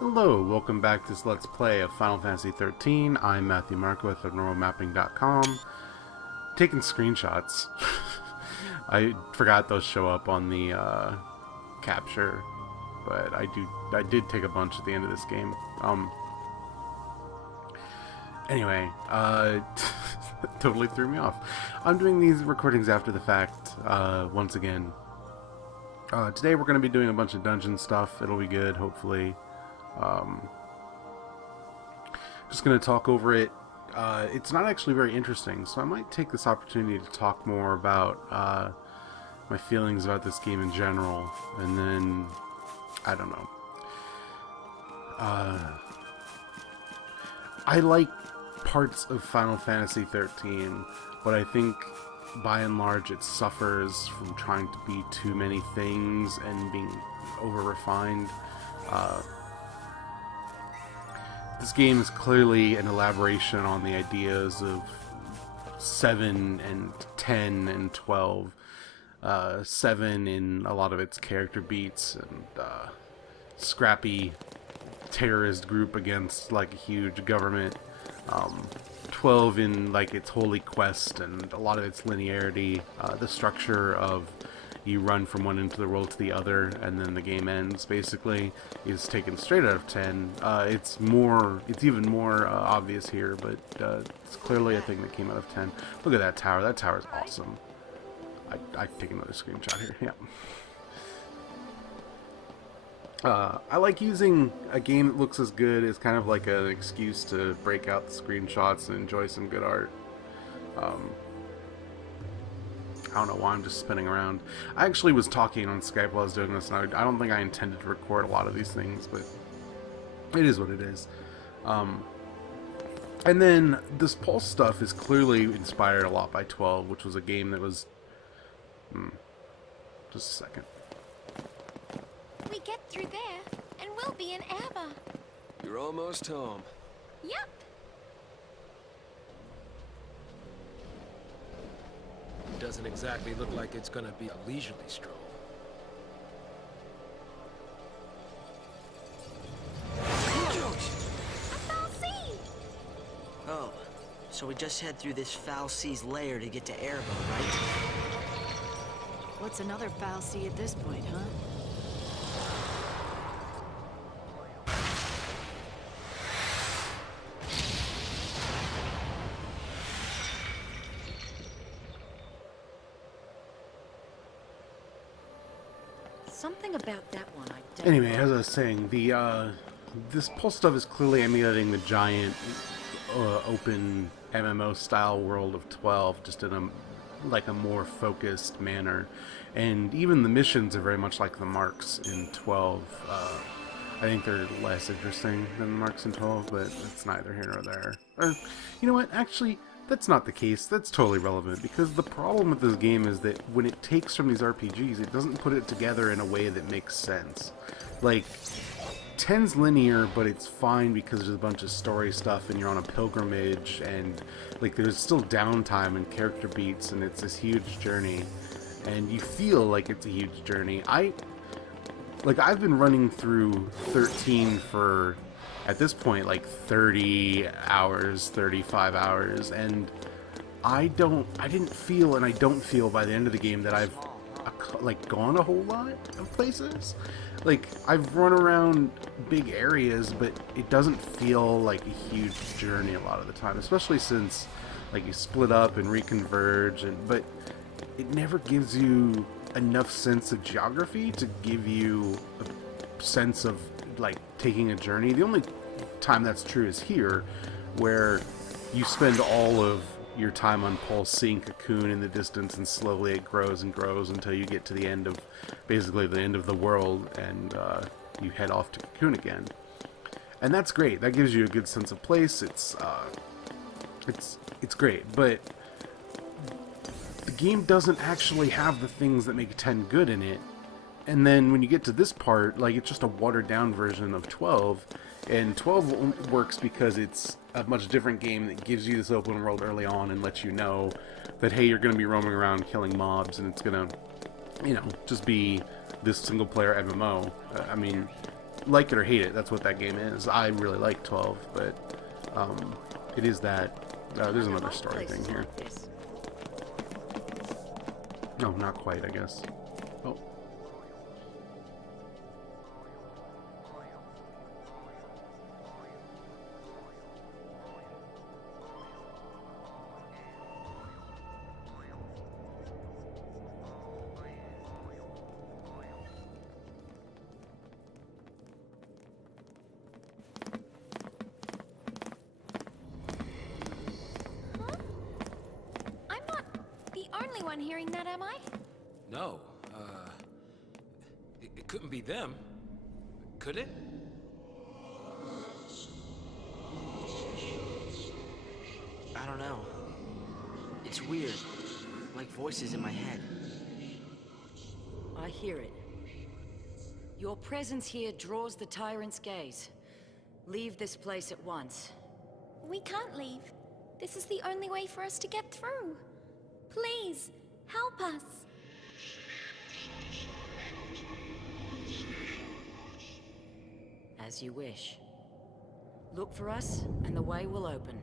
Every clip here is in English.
Hello, welcome back to this Let's Play of Final Fantasy XIII. I'm Matthew Markowitz of normalmapping.com. Taking screenshots. I forgot those show up on the capture, but I did take a bunch at the end of this game. Anyway, totally threw me off. I'm doing these recordings after the fact, once again. Today we're going to be doing a bunch of dungeon stuff. It'll be good, hopefully. Just going to talk over it. It's not actually very interesting, so I might take this opportunity to talk more about my feelings about this game in general, and then, I don't know. I like parts of Final Fantasy XIII, but I think by and large it suffers from trying to be too many things and being over-refined. This game is clearly an elaboration on the ideas of 7 and 10 and 12. 7 in a lot of its character beats and scrappy terrorist group against like a huge government. 12 in like its holy quest and a lot of its linearity. The structure of you run from one end of the world to the other and then the game ends basically is taken straight out of 10. It's even more obvious here, but it's clearly a thing that came out of 10. Look at that tower. That tower is awesome. I'd take another screenshot here. Yeah. I like using a game that looks as good as kind of like an excuse to break out the screenshots and enjoy some good art. I don't know why I'm just spinning around. I actually was talking on Skype while I was doing this, and I don't think I intended to record a lot of these things, but it is what it is. And then this Pulse stuff is clearly inspired a lot by 12, which was a game that was... just a second. We get through there, and we'll be in Abba. You're almost home. Yep. Doesn't exactly look like it's gonna be a leisurely stroll. Foul sea! Oh, so we just head through this Foul Sea's lair to get to Airbo, right? What's another Foul Sea at this point, huh? Something about that one I don't Anyway, as I was saying, the this Pulse stuff is clearly emulating the giant open MMO style world of 12, just in a more focused manner, and even the missions are very much like the marks in 12. I think they're less interesting than the marks in 12, but it's neither here nor there. Or, you know what, actually, that's not the case. That's totally relevant, because the problem with this game is that when it takes from these RPGs, it doesn't put it together in a way that makes sense. Like, 10's linear, but it's fine because there's a bunch of story stuff and you're on a pilgrimage, and like there's still downtime and character beats, and it's this huge journey, and you feel like it's a huge journey. I've been running through 13 for, at this point, like 30 hours, 35 hours, and I didn't feel, and I don't feel by the end of the game that I've like gone a whole lot of places. Like, I've run around big areas, but it doesn't feel like a huge journey a lot of the time, especially since like you split up and reconverge, but it never gives you enough sense of geography to give you a sense of like taking a journey. The only time that's true is here, where you spend all of your time on Pulse seeing Cocoon in the distance, and slowly it grows and grows until you get to the end of, basically the end of the world, and you head off to Cocoon again. And that's great. That gives you a good sense of place. It's great, but the game doesn't actually have the things that make 10 good in it. And then when you get to this part, like, it's just a watered down version of 12, and 12 works because it's a much different game that gives you this open world early on and lets you know that, hey, you're going to be roaming around killing mobs, and it's going to, you know, just be this single player MMO. I mean, like it or hate it, that's what that game is. I really like 12, but it is that. There's another story thing here. No, not quite, I guess. Oh. I'm not the only one hearing that, am I? No, it couldn't be them. Could it? I don't know. It's weird. Like voices in my head. I hear it. Your presence here draws the tyrant's gaze. Leave this place at once. We can't leave. This is the only way for us to get through. Please, help us. As you wish. Look for us, and the way will open.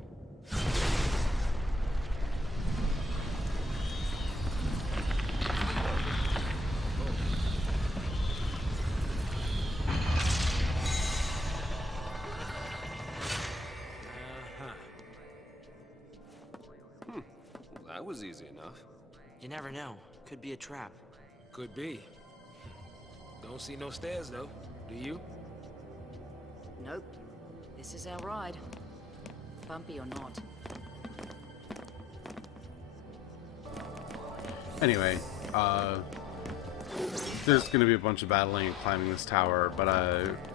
That was easy enough. You never know. Could be a trap. Could be. Don't see no stairs, though. Do you? Nope. This is our ride. Bumpy or not. Anyway, there's going to be a bunch of battling and climbing this tower, but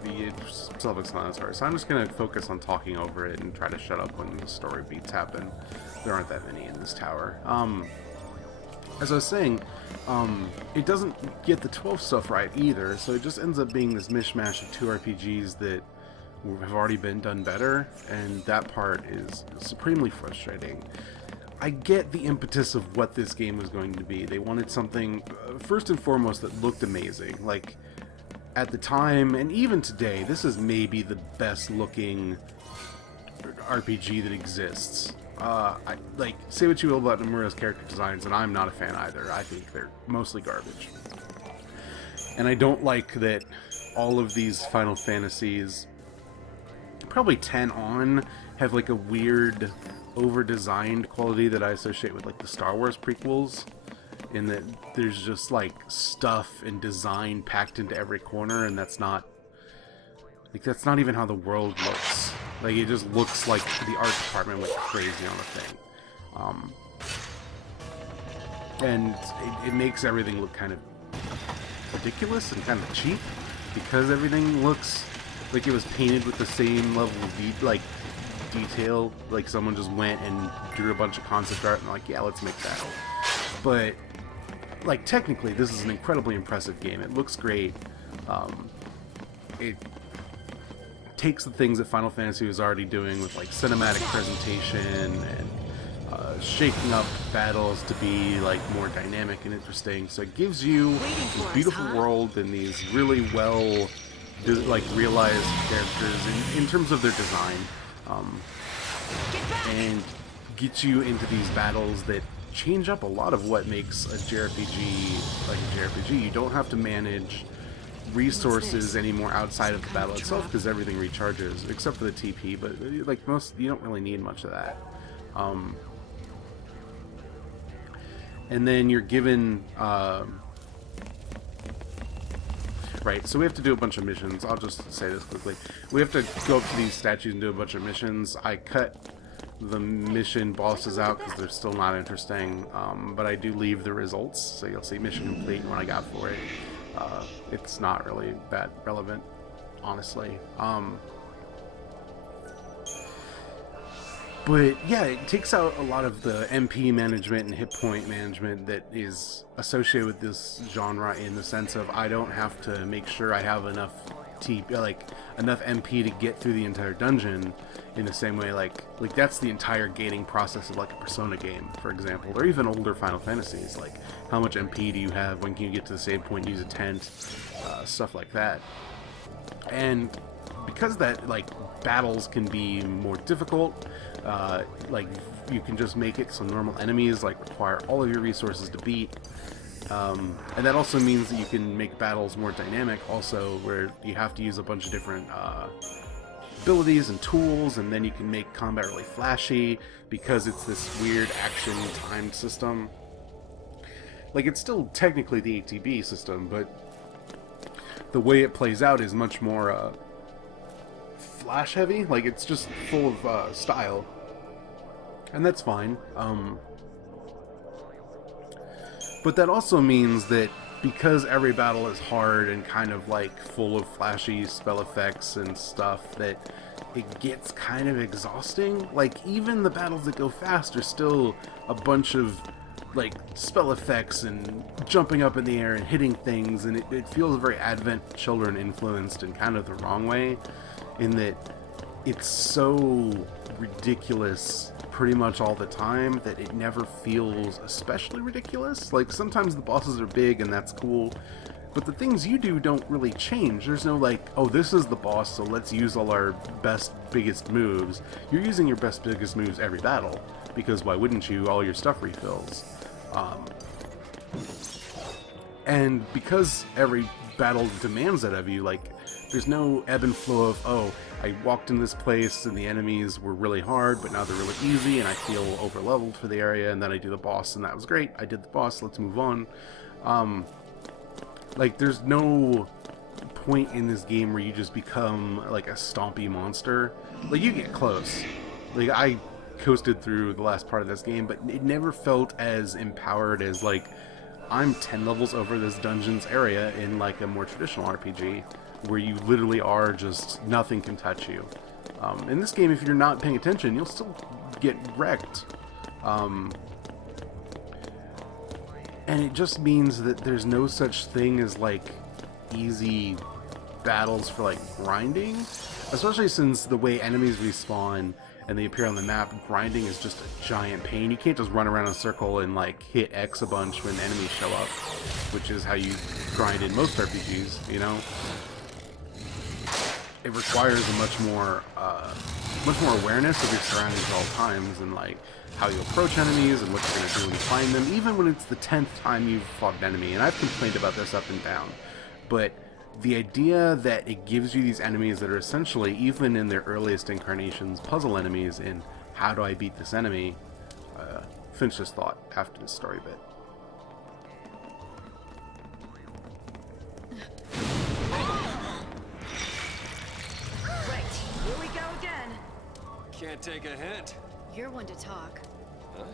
it's self-explanatory. So I'm just going to focus on talking over it and try to shut up when the story beats happen. There aren't that many in this tower. As I was saying, it doesn't get the 12 stuff right either, so it just ends up being this mishmash of two RPGs that have already been done better, and that part is supremely frustrating. I get the impetus of what this game was going to be. They wanted something, first and foremost, that looked amazing. Like, at the time, and even today, this is maybe the best looking RPG that exists. Say what you will about Nomura's character designs, and I'm not a fan either. I think they're mostly garbage. And I don't like that all of these Final Fantasies, probably 10 on, have like a weird over-designed quality that I associate with like the Star Wars prequels, in that there's just like stuff and design packed into every corner, and that's not even how the world looks. Like, it just looks like the art department went crazy on the thing. And it makes everything look kind of ridiculous and kind of cheap, because everything looks like it was painted with the same level of detail. Like someone just went and drew a bunch of concept art and like, yeah, let's make that. But like, technically, this is an incredibly impressive game. It looks great. It takes the things that Final Fantasy was already doing with like cinematic presentation and shaking up battles to be like more dynamic and interesting. So it gives you this beautiful world and these really well realized characters in terms of their design, and gets you into these battles that change up a lot of what makes a JRPG like a JRPG. You don't have to manage resources anymore outside of the battle itself, because everything recharges except for the TP, but like you don't really need much of that. And then you're given right, so we have to do a bunch of missions. I'll just say this quickly. We have to go up to these statues and do a bunch of missions. I cut the mission bosses out because they're still not interesting, but I do leave the results, so you'll see mission complete and what I got for it. It's not really that relevant, honestly. But yeah, it takes out a lot of the MP management and hit point management that is associated with this genre, in the sense of I don't have to make sure I have enough enough MP to get through the entire dungeon in the same way like that's the entire gating process of like a Persona game, for example, or even older Final Fantasies. Like, how much MP do you have? When can you get to the save point and use a tent? Stuff like that. And because that, like, battles can be more difficult, like, you can just make it so normal enemies, like, require all of your resources to beat. And that also means that you can make battles more dynamic also, where you have to use a bunch of different abilities and tools, and then you can make combat really flashy because it's this weird action timed system. Like, it's still technically the ATB system, but the way it plays out is much more flash heavy. Like, it's just full of style, and that's fine. But that also means that because every battle is hard and kind of like full of flashy spell effects and stuff, that it gets kind of exhausting. Like, even the battles that go fast are still a bunch of like spell effects and jumping up in the air and hitting things, and it feels very Advent Children influenced in kind of the wrong way, in that it's so ridiculous pretty much all the time that it never feels especially ridiculous. Like, sometimes the bosses are big and that's cool, but the things you do don't really change. There's no like, oh, this is the boss, so let's use all our best, biggest moves. You're using your best, biggest moves every battle, because why wouldn't you? All your stuff refills. And because every battle demands that of you, like, there's no ebb and flow of, oh, I walked in this place and the enemies were really hard, but now they're really easy and I feel over-leveled for the area, and then I do the boss and that was great. I did the boss, let's move on. Like, there's no point in this game where you just become like a stompy monster. Like, you get close. Like, I coasted through the last part of this game, but it never felt as empowered as, like, I'm 10 levels over this dungeon's area in like a more traditional RPG, where you literally are just, nothing can touch you. In this game, if you're not paying attention, you'll still get wrecked. And it just means that there's no such thing as like easy battles for like grinding, especially since the way enemies respawn and they appear on the map, grinding is just a giant pain. You can't just run around in a circle and like hit X a bunch when enemies show up, which is how you grind in most RPGs, you know? It requires a much more awareness of your surroundings at all times, and like how you approach enemies and what you're going to do when you find them, even when it's the 10th time you've fought an enemy. And I've complained about this up and down, but the idea that it gives you these enemies that are essentially, even in their earliest incarnations, puzzle enemies in how do I beat this enemy, finish this thought after the story bit. Right, here we go again. Can't take a hint. You're one to talk. Huh?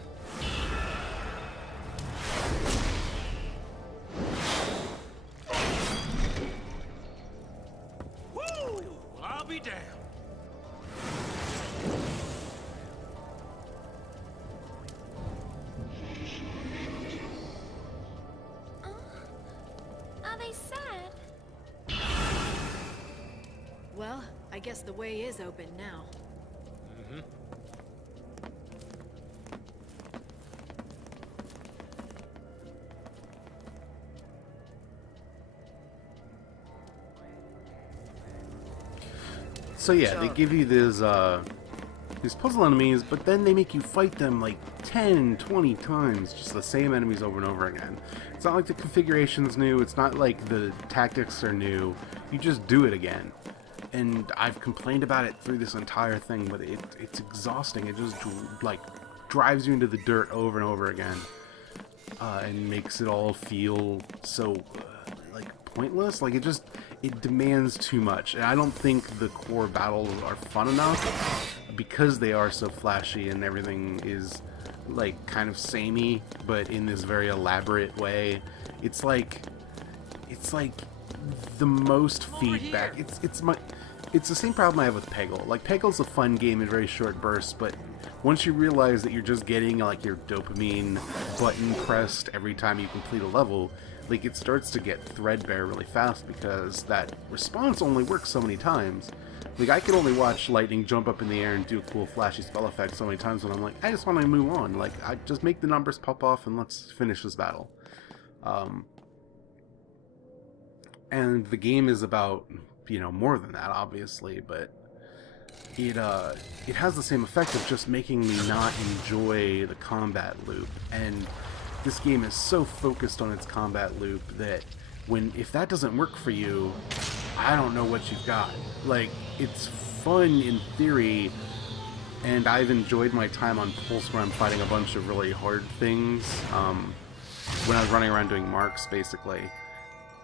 Woo! I'll be damned. Are they sad? Well, I guess the way is open now. Mm-hmm. So yeah, they give you these puzzle enemies, but then they make you fight them like 10, 20 times, just the same enemies over and over again. It's not like the configuration's new, it's not like the tactics are new, you just do it again. And I've complained about it through this entire thing, but it's exhausting. It just like drives you into the dirt over and over again, and makes it all feel so like pointless. Like, it demands too much, and I don't think the core battles are fun enough because they are so flashy and everything is like kind of samey, but in this very elaborate way. It's like the most feedback. It's the same problem I have with Peggle. Like, Peggle's a fun game in very short bursts, but once you realize that you're just getting like your dopamine button pressed every time you complete a level, like, it starts to get threadbare really fast because that response only works so many times. Like, I can only watch lightning jump up in the air and do a cool flashy spell effect so many times when I'm like, I just want to move on. Like, I just make the numbers pop off and let's finish this battle. And the game is about more than that, obviously, but it has the same effect of just making me not enjoy the combat loop. And this game is so focused on its combat loop that if that doesn't work for you, I don't know what you've got. Like, it's fun in theory, and I've enjoyed my time on Pulse where I'm fighting a bunch of really hard things, when I was running around doing marks, basically.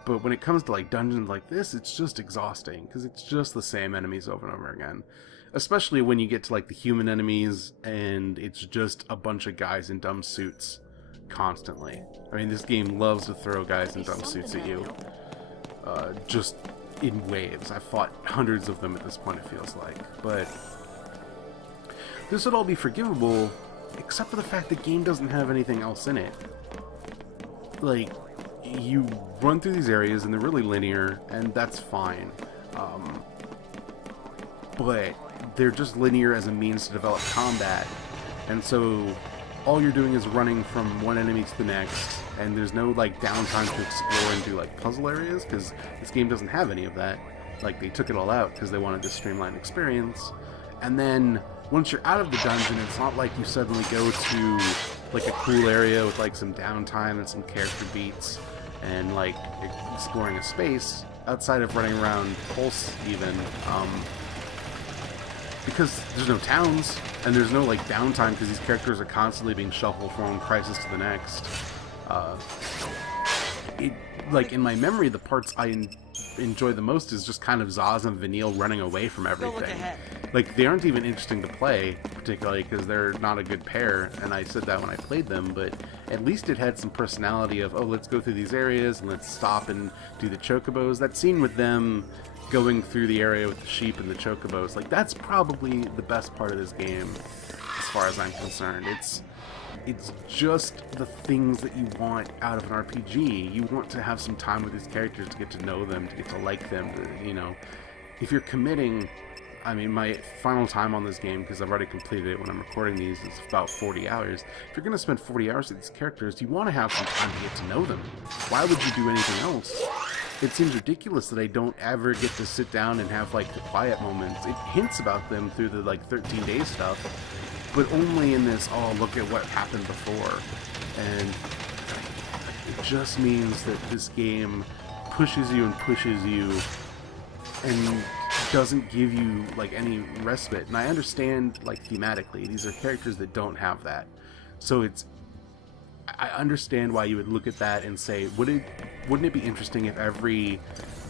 But when it comes to like dungeons like this, it's just exhausting, because it's just the same enemies over and over again. Especially when you get to like the human enemies, and it's just a bunch of guys in dumb suits constantly. I mean, this game loves to throw guys in dumb suits at you, just in waves. I've fought hundreds of them at this point, it feels like. But this would all be forgivable, except for the fact the game doesn't have anything else in it. Like, you run through these areas and they're really linear, and that's fine. But they're just linear as a means to develop combat, and so all you're doing is running from one enemy to the next, and there's no like downtime to explore and do like puzzle areas, because this game doesn't have any of that. Like, they took it all out because they wanted this streamlined experience. And then once you're out of the dungeon, it's not like you suddenly go to like a cool area with like some downtime and some character beats and like exploring a space outside of running around Pulse even, because there's no towns and there's no like downtime, because these characters are constantly being shuffled from one crisis to the next. Like, in my memory, the parts I enjoy the most is just kind of Zaz and Vanille running away from everything. Like, they aren't even interesting to play, particularly because they're not a good pair, and I said that when I played them, but at least it had some personality of, oh, let's go through these areas, and let's stop and do the chocobos. That scene with them going through the area with the sheep and the chocobos, like, that's probably the best part of this game, as far as I'm concerned. It's just the things that you want out of an RPG. You want to have some time with these characters to get to know them, to get to like them, if you're committing. I mean, my final time on this game, because I've already completed it when I'm recording these, is about 40 hours. If you're going to spend 40 hours with these characters, you want to have some time to get to know them. Why would you do anything else? It seems ridiculous that I don't ever get to sit down and have, like, the quiet moments. It hints about them through the, like, 13-day stuff, but only in this, oh, look at what happened before. And it just means that this game pushes you and doesn't give you like any respite. And I understand, like, thematically these are characters that don't have that, so I understand why you would look at that and say, wouldn't it be interesting if every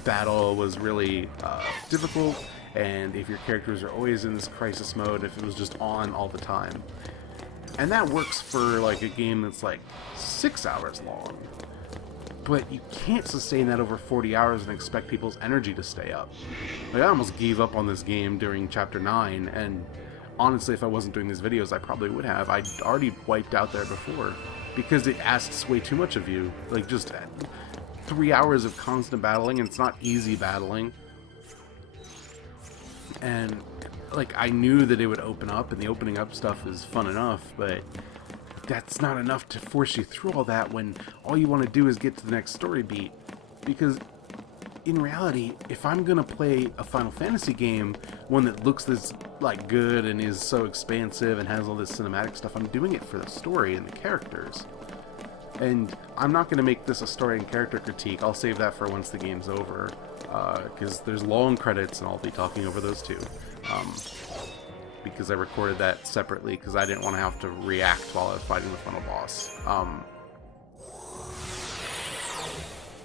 battle was really difficult, and if your characters are always in this crisis mode, if it was just on all the time. And that works for like a game that's like 6 hours long. But you can't sustain that over 40 hours and expect people's energy to stay up. Like, I almost gave up on this game during Chapter 9, and honestly, if I wasn't doing these videos, I probably would have. I'd already wiped out there before, because it asks way too much of you. Like, just 3 hours of constant battling, and it's not easy battling. And, like, I knew that it would open up, and the opening up stuff is fun enough, but that's not enough to force you through all that when all you want to do is get to the next story beat. Because in reality, if I'm gonna play a Final Fantasy game, one that looks this like good and is so expansive and has all this cinematic stuff, I'm doing it for the story and the characters. And I'm not gonna make this a story and character critique. I'll save that for once the game's over, because there's long credits and I'll be talking over those too. Because I recorded that separately because I didn't want to have to react while I was fighting the final boss.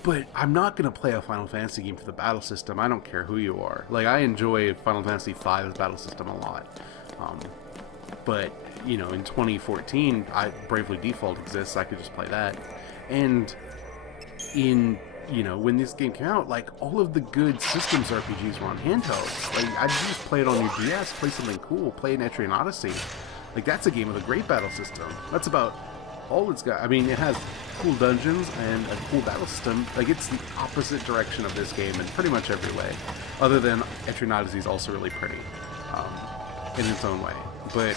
But I'm not going to play a Final Fantasy game for the battle system. I don't care who you are. Like, I enjoy Final Fantasy V's battle system a lot. But, in 2014, Bravely Default exists. I could just play that. And when this game came out, like, all of the good systems RPGs were on handhelds. Like, I'd just play it on your DS, play something cool, play an Etrian Odyssey. Like, that's a game with a great battle system. That's about all it's got. I mean, it has cool dungeons and a cool battle system. Like, it's the opposite direction of this game in pretty much every way. Other than Etrian Odyssey is also really pretty, in its own way. But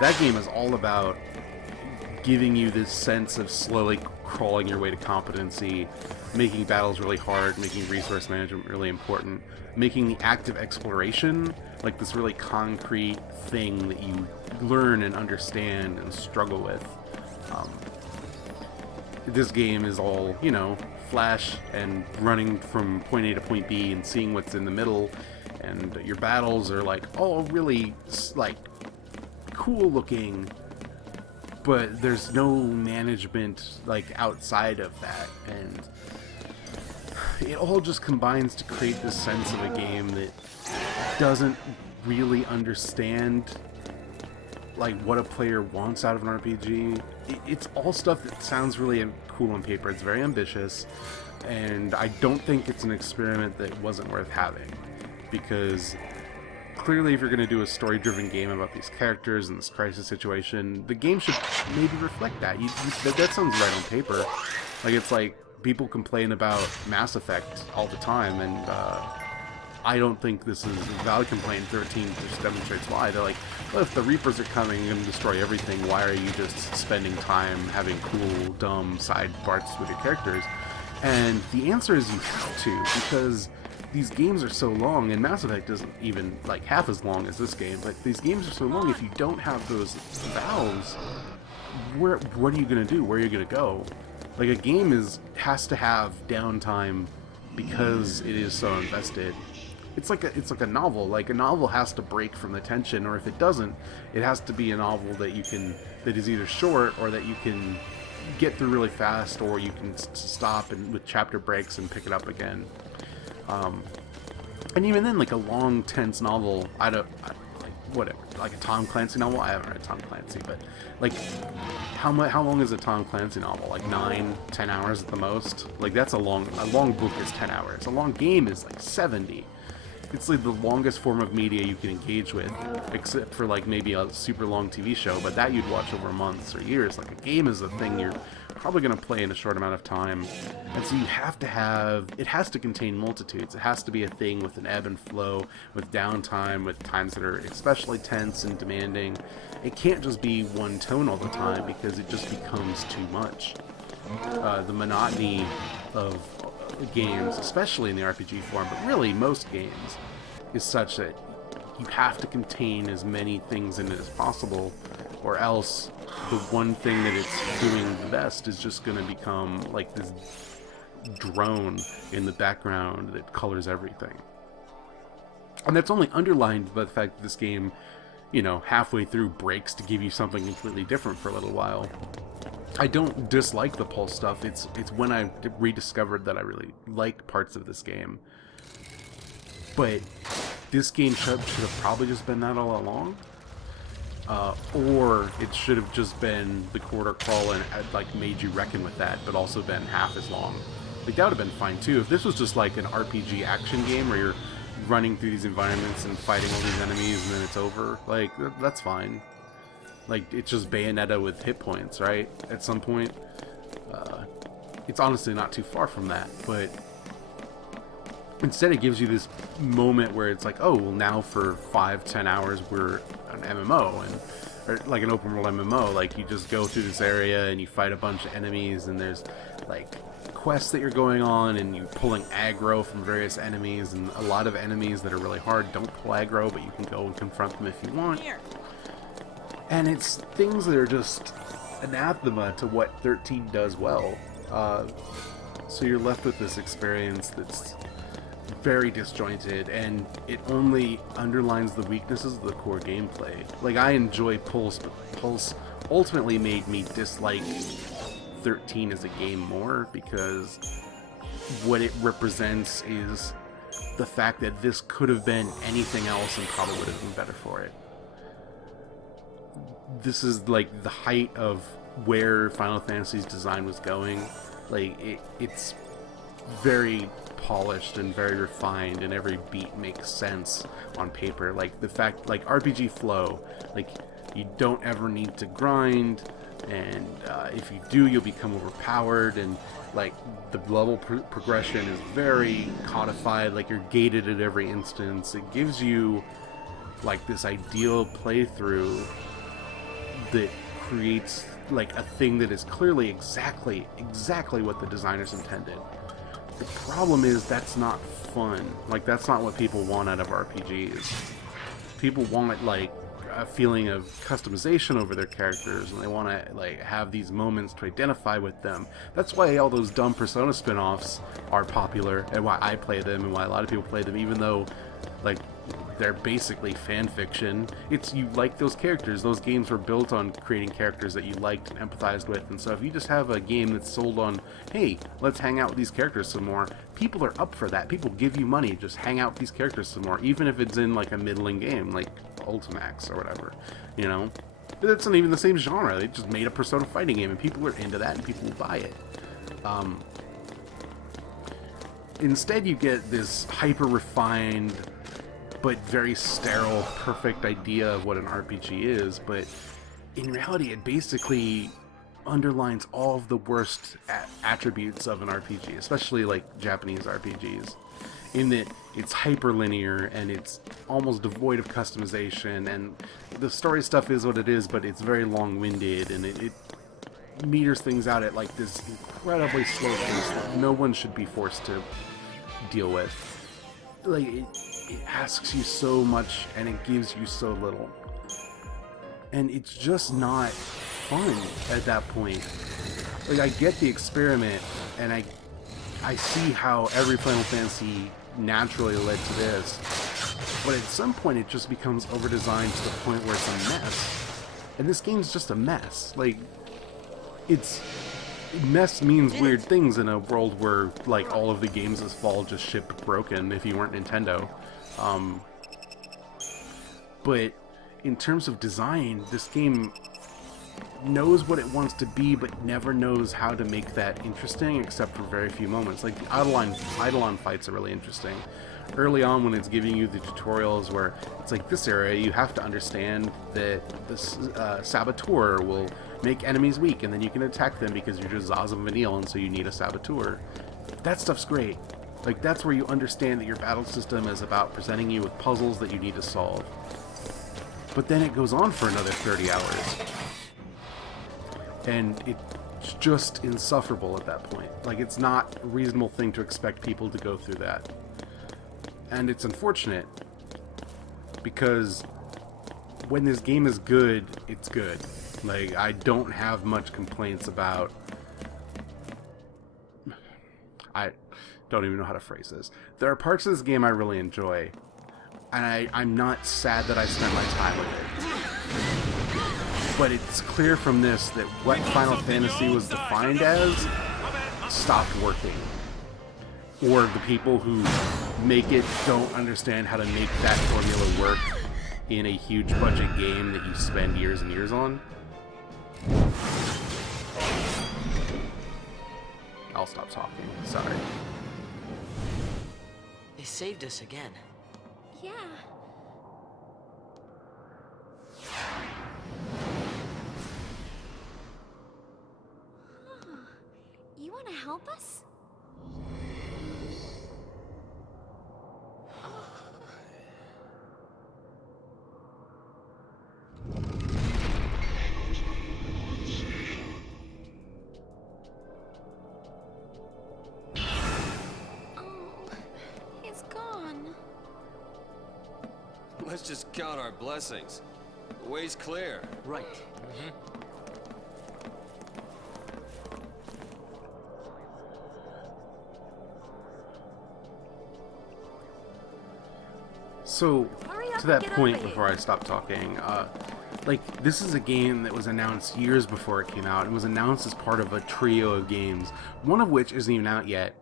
that game is all about giving you this sense of slowly crawling your way to competency, making battles really hard, making resource management really important, making the active exploration like this really concrete thing that you learn and understand and struggle with. This game is all, you know, flash and running from point A to point B and seeing what's in the middle, and your battles are like all really like cool looking, but there's no management like outside of that, and it all just combines to create this sense of a game that doesn't really understand like what a player wants out of an RPG. It's all stuff that sounds really cool on paper. It's very ambitious, and I don't think it's an experiment that wasn't worth having, because clearly if you're going to do a story-driven game about these characters and this crisis situation, the game should maybe reflect that. That sounds right on paper. Like, it's like people complain about Mass Effect all the time, and I don't think this is a valid complaint. 13 just demonstrates why. They're like, well, if the Reapers are coming and destroy everything, why are you just spending time having cool, dumb side parts with your characters? And the answer is you have to, because these games are so long, and Mass Effect isn't even like half as long as this game, but these games are so long, if you don't have those valves, what are you going to do? Where are you going to go? Like, a game has to have downtime because it is so invested. It's like a novel. Like, a novel has to break from the tension, or if it doesn't, it has to be a novel that is either short or that you can get through really fast, or you can stop and with chapter breaks and pick it up again. And even then, like a long, tense novel, whatever, like a Tom Clancy novel. I haven't read Tom Clancy, but like, how long is a Tom Clancy novel? Like 9-10 hours at the most. Like, that's a long book is 10 hours. A long game is like 70. It's like the longest form of media you can engage with, except for like maybe a super long TV show, but that you'd watch over months or years. Like, a game is a thing you're probably going to play in a short amount of time, and so you have to it has to contain multitudes. It has to be a thing with an ebb and flow, with downtime, with times that are especially tense and demanding. It can't just be one tone all the time, because it just becomes too much. The monotony of games, especially in the RPG form, but really most games, is such that you have to contain as many things in it as possible, or else the one thing that it's doing the best is just going to become like this drone in the background that colors everything. And that's only underlined by the fact that this game, you know, halfway through breaks to give you something completely different for a little while. I don't dislike the pulse stuff. It's when I rediscovered that I really like parts of this game. But this game should have probably just been that all along. Or it should have just been the quarter crawl and like made you reckon with that, but also been half as long. Like, that would have been fine too. If this was just like an RPG action game where you're running through these environments and fighting all these enemies and then it's over, like, that's fine. Like, it's just Bayonetta with hit points, right? At some point. It's honestly not too far from that, but instead it gives you this moment where it's like, oh, well, now for 5-10 hours we're an MMO, or like an open world MMO. Like, you just go through this area and you fight a bunch of enemies, and there's like quests that you're going on, and you're pulling aggro from various enemies, and a lot of enemies that are really hard don't pull aggro, but you can go and confront them if you want. And it's things that are just anathema to what 13 does well. So you're left with this experience that's very disjointed, and it only underlines the weaknesses of the core gameplay. Like, I enjoy Pulse, but Pulse ultimately made me dislike 13 as a game more, because what it represents is the fact that this could have been anything else and probably would have been better for it. This is like the height of where Final Fantasy's design was going. Like, it's very polished and very refined, and every beat makes sense on paper. Like, the fact, like, RPG flow, like, you don't ever need to grind, and if you do, you'll become overpowered, and like, the level progression is very codified. Like, you're gated at every instance. It gives you like this ideal playthrough that creates like a thing that is clearly exactly what the designers intended. The problem is that's not fun. Like, that's not what people want out of RPGs. People want, like, a feeling of customization over their characters, and they want to, like, have these moments to identify with them. That's why all those dumb Persona spin-offs are popular, and why I play them, and why a lot of people play them, even though, like, they're basically fan fiction. It's, you like those characters. Those games were built on creating characters that you liked and empathized with, and so if you just have a game that's sold on, hey, let's hang out with these characters some more, people are up for that. People give you money, just hang out with these characters some more, even if it's in, like, a middling game, like Ultimax or whatever, you know? But it's not even the same genre. They just made a Persona fighting game, and people are into that, and people will buy it. Instead, you get this hyper-refined, but very sterile, perfect idea of what an RPG is, but in reality it basically underlines all of the worst attributes of an RPG, especially like Japanese RPGs, in that it's hyperlinear and it's almost devoid of customization, and the story stuff is what it is, but it's very long-winded, and it meters things out at like this incredibly slow pace that no one should be forced to deal with. Like, it asks you so much and it gives you so little, and it's just not fun at that point. Like, I get the experiment, and I see how every Final Fantasy naturally led to this, but at some point it just becomes over-designed to the point where it's a mess, and this game's just a mess. Like, mess means weird things in a world where, like, all of the games this fall just shipped broken if you weren't Nintendo. But in terms of design, this game knows what it wants to be, but never knows how to make that interesting, except for very few moments. Like, the Eidolon fights are really interesting. Early on, when it's giving you the tutorials where it's like, this area, you have to understand that this saboteur will make enemies weak, and then you can attack them because you're just Zaz and Vanille, and so you need a saboteur. That stuff's great. Like, that's where you understand that your battle system is about presenting you with puzzles that you need to solve. But then it goes on for another 30 hours. And it's just insufferable at that point. Like, it's not a reasonable thing to expect people to go through that. And it's unfortunate, because when this game is good, it's good. Like, I don't have much complaints about... I don't even know how to phrase this. There are parts of this game I really enjoy, and I'm not sad that I spent my time with it. But it's clear from this that what Final Fantasy was defined as stopped working. Or the people who make it don't understand how to make that formula work in a huge budget game that you spend years and years on. I'll stop talking. Sorry. They saved us again. Yeah. You want to help us? Let's just count our blessings. The way's clear. Right. So, Hurry up to that and get point, over here. before I stop talking, like, this is a game that was announced years before it came out. It was announced as part of a trio of games, one of which isn't even out yet.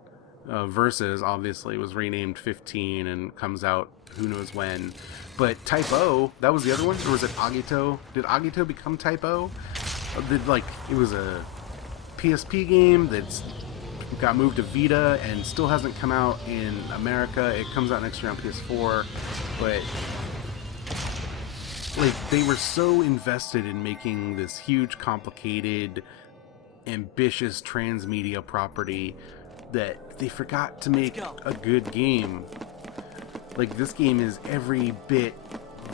Versus, obviously, was renamed 15 and comes out who knows when. But Type O, that was the other one? Or was it Agito? Did Agito become Type O? It was a PSP game that's got moved to Vita and still hasn't come out in America. It comes out next year on PS4. But, like, they were so invested in making this huge, complicated, ambitious transmedia property that they forgot to make a good game. Like, this game is every bit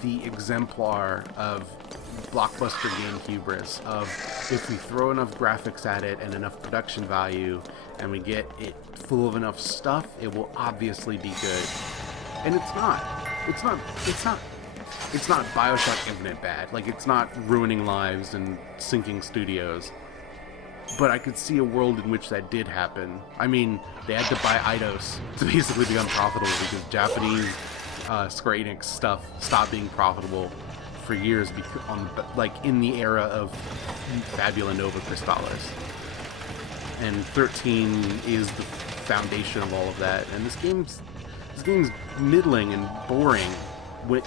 the exemplar of blockbuster game hubris of if we throw enough graphics at it and enough production value and we get it full of enough stuff, it will obviously be good. And it's not. It's not BioShock Infinite bad. Like, it's not ruining lives and sinking studios. But I could see a world in which that did happen. I mean, they had to buy Eidos to basically become profitable because Japanese Square Enix stuff stopped being profitable for years in the era of Fabula Nova Crystallis. And 13 is the foundation of all of that. And this game's middling and boring,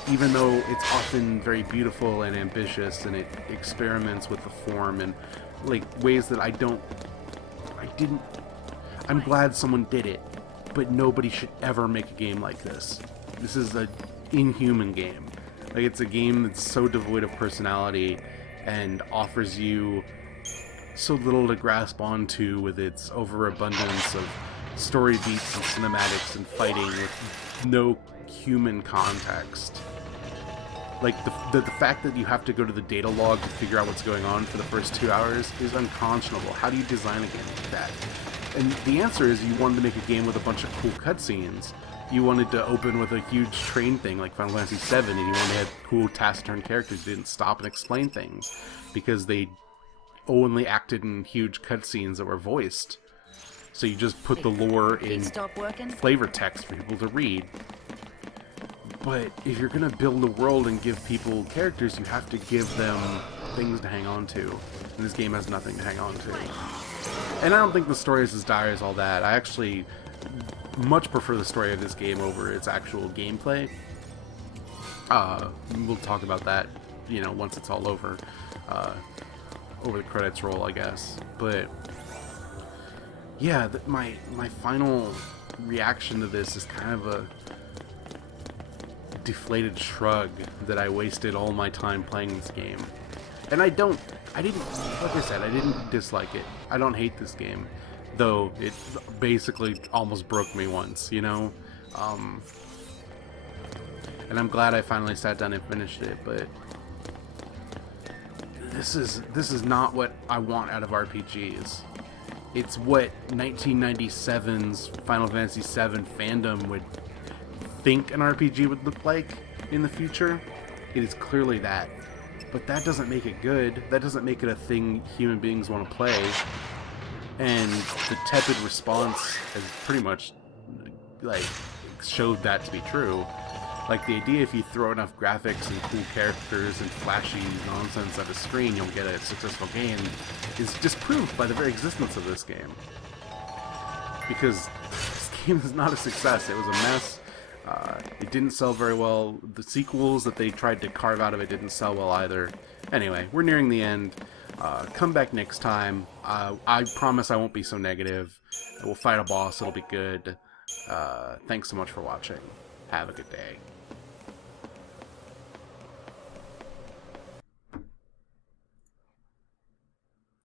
even though it's often very beautiful and ambitious, and it experiments with the form and like ways that I'm glad someone did it, but nobody should ever make a game like this. This is an inhuman game. Like, it's a game that's so devoid of personality and offers you so little to grasp onto with its overabundance of story beats and cinematics and fighting with no human context. Like, the fact that you have to go to the data log to figure out what's going on for the first 2 hours is unconscionable. How do you design a game like that? And the answer is you wanted to make a game with a bunch of cool cutscenes. You wanted to open with a huge train thing like Final Fantasy VII, and you wanted to have cool taciturn characters who didn't stop and explain things because they only acted in huge cutscenes that were voiced. So you just put the lore in flavor text for people to read. But if you're going to build a world and give people characters, you have to give them things to hang on to. And this game has nothing to hang on to. And I don't think the story is as dire as all that. I actually much prefer the story of this game over its actual gameplay. We'll talk about that, once it's all over. Over the credits roll, I guess. But yeah, my final reaction to this is kind of a deflated shrug that I wasted all my time playing this game. And like I said, I didn't dislike it. I don't hate this game, though it basically almost broke me once, And I'm glad I finally sat down and finished it, but this is not what I want out of RPGs. It's what 1997's Final Fantasy VII fandom would think an RPG would look like in the future. It is clearly that. But that doesn't make it good. That doesn't make it a thing human beings want to play. And the tepid response has pretty much showed that to be true. Like, the idea if you throw enough graphics and cool characters and flashy nonsense at a screen, you'll get a successful game is disproved by the very existence of this game. Because this game is not a success. It was a mess. It didn't sell very well. The sequels that they tried to carve out of it didn't sell well either. Anyway, we're nearing the end. Come back next time. I promise I won't be so negative. We'll fight a boss. It'll be good. Thanks so much for watching. Have a good day.